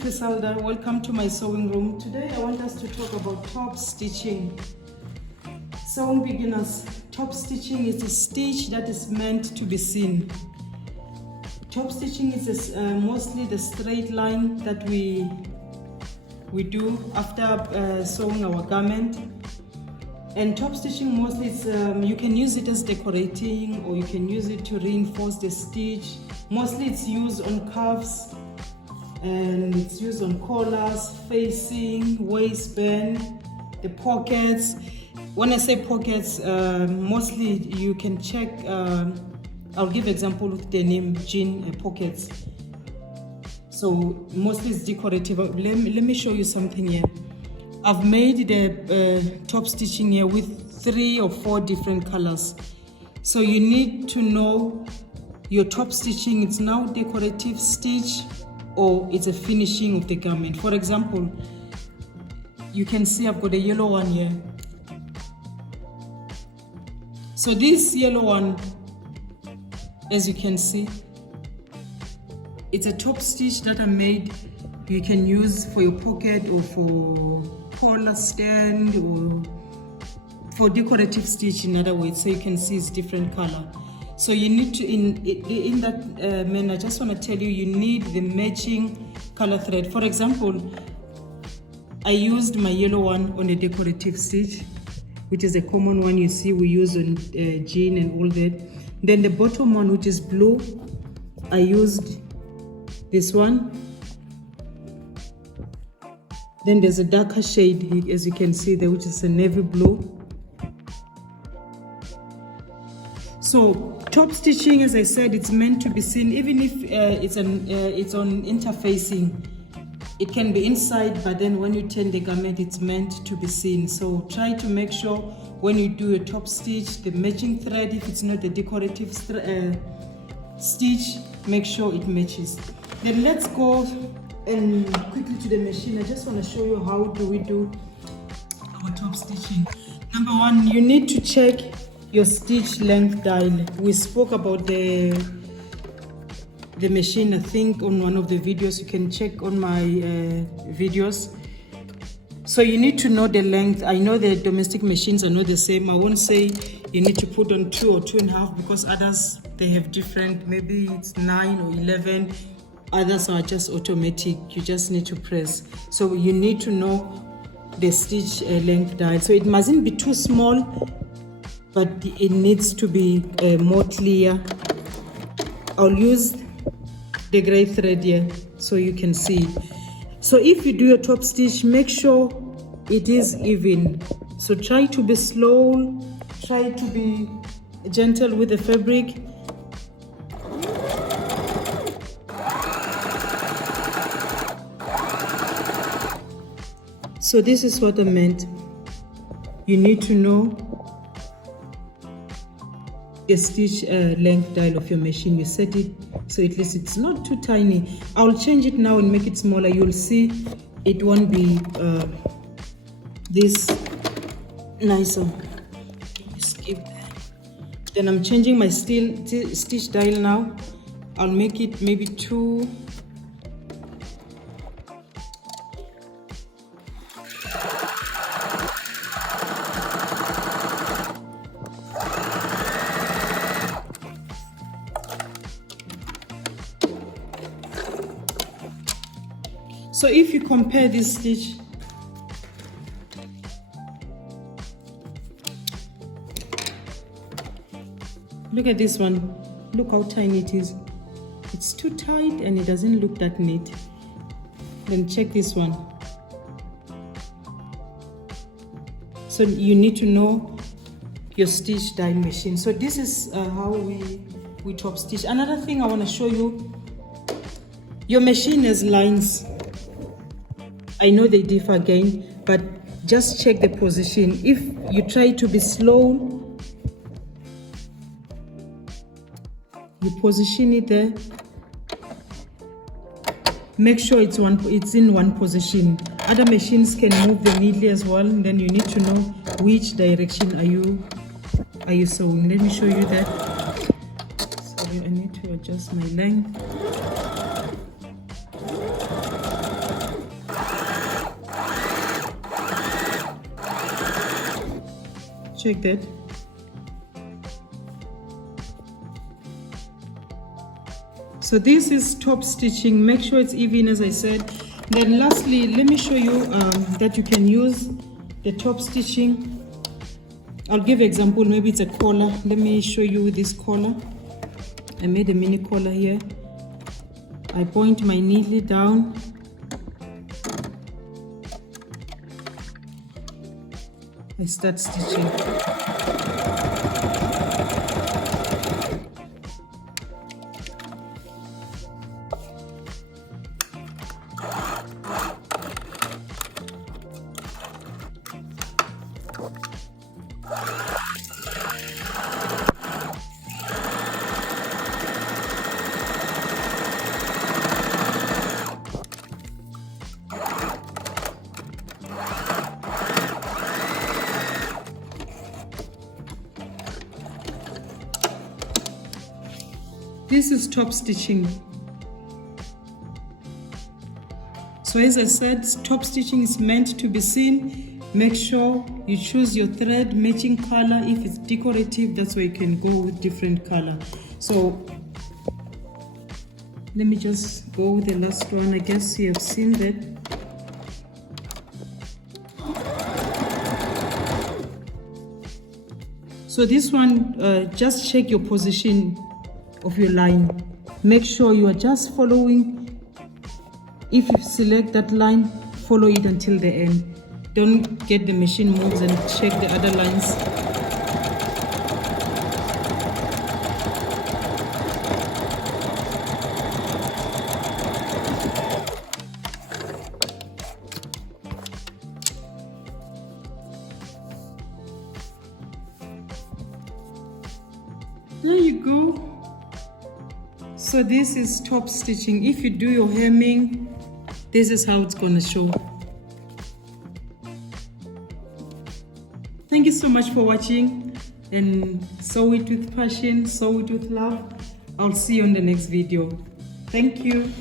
Griselda. Welcome to my sewing room. Today I want us to talk about top stitching. Sewing beginners, top stitching is a stitch that is meant to be seen. Top stitching is mostly the straight line that we do after sewing our garment. And top stitching mostly is, you can use it as decorating, or you can use it to reinforce the stitch. Mostly it's used on cuffs, and it's used on collars, facing, waistband, the pockets. When I say pockets, mostly you can check, I'll give example with the name jean pockets. So mostly it's decorative. Let me show you something here. I've made the top stitching here with 3 or 4 different colors. So you need to know your top stitching, it's now decorative stitch or it's a finishing of the garment. For example, you can see I've got a yellow one here. So this yellow one, as you can see, it's a top stitch that I made. You can use for your pocket or for collar stand or for decorative stitch in other words. So you can see it's different color. So you need to, in that manner, I just want to tell you, you need the matching color thread. For example, I used my yellow one on a decorative stitch, which is a common one you see we use on jean and all that. Then the bottom one, which is blue, I used this one. Then there's a darker shade, as you can see there, which is a navy blue. So top stitching, as I said, it's meant to be seen. Even if it's on interfacing, it can be inside, but then when you turn the garment, it's meant to be seen. So try to make sure when you do a top stitch, the matching thread, if it's not a decorative stitch, make sure it matches. Then let's go and quickly to the machine. I just want to show you how do we do our top stitching. Number one, you need to check your stitch length dial. We spoke about the machine, I think, on one of the videos. You can check on my videos. So you need to know the length. I know the domestic machines are not the same. I won't say you need to put on 2 or 2.5 because others, they have different, maybe it's 9 or 11. Others are just automatic. You just need to press. So you need to know the stitch length dial. So it mustn't be too small, but it needs to be more clear. I'll use the gray thread here so you can see. So if you do your top stitch, make sure it is even. So try to be slow, try to be gentle with the fabric. So this is what I meant. You need to know the stitch length dial of your machine. You set it so at least it's not too tiny. I'll change it now and make it smaller. You'll see it won't be this nicer. Skip that. Then I'm changing my stitch dial now. I'll make it maybe 2. So if you compare this stitch, look at this one, look how tiny it is. It's too tight and it doesn't look that neat. Then check this one. So you need to know your stitch dial machine. So this is how we top stitch. Another thing I want to show you, your machine has lines. I know they differ again, but just check the position. If you try to be slow, you position it there. Make sure it's in one position. Other machines can move the needle as well, and then you need to know which direction are you sewing. Let me show you that. Sorry, I need to adjust my length. Check that. So this is top stitching. Make sure it's even, as I said. Then lastly, let me show you that you can use the top stitching. I'll give an example. Maybe it's a collar. Let me show you this collar. I made a mini collar here. I point my needle down. I start stitching. This is top stitching. So as I said, top stitching is meant to be seen. Make sure you choose your thread matching color. If it's decorative, that's where you can go with different color. So let me just go with the last one. I guess you have seen that. So this one, just check your position of your line. Make sure you are just following. If you select that line, follow it until the end. Don't get the machine moves and check the other lines. There you go. So this is top stitching. If you do your hemming, this is how it's gonna show. Thank you so much for watching, and sew it with passion, sew it with love. I'll see you in the next video. Thank you.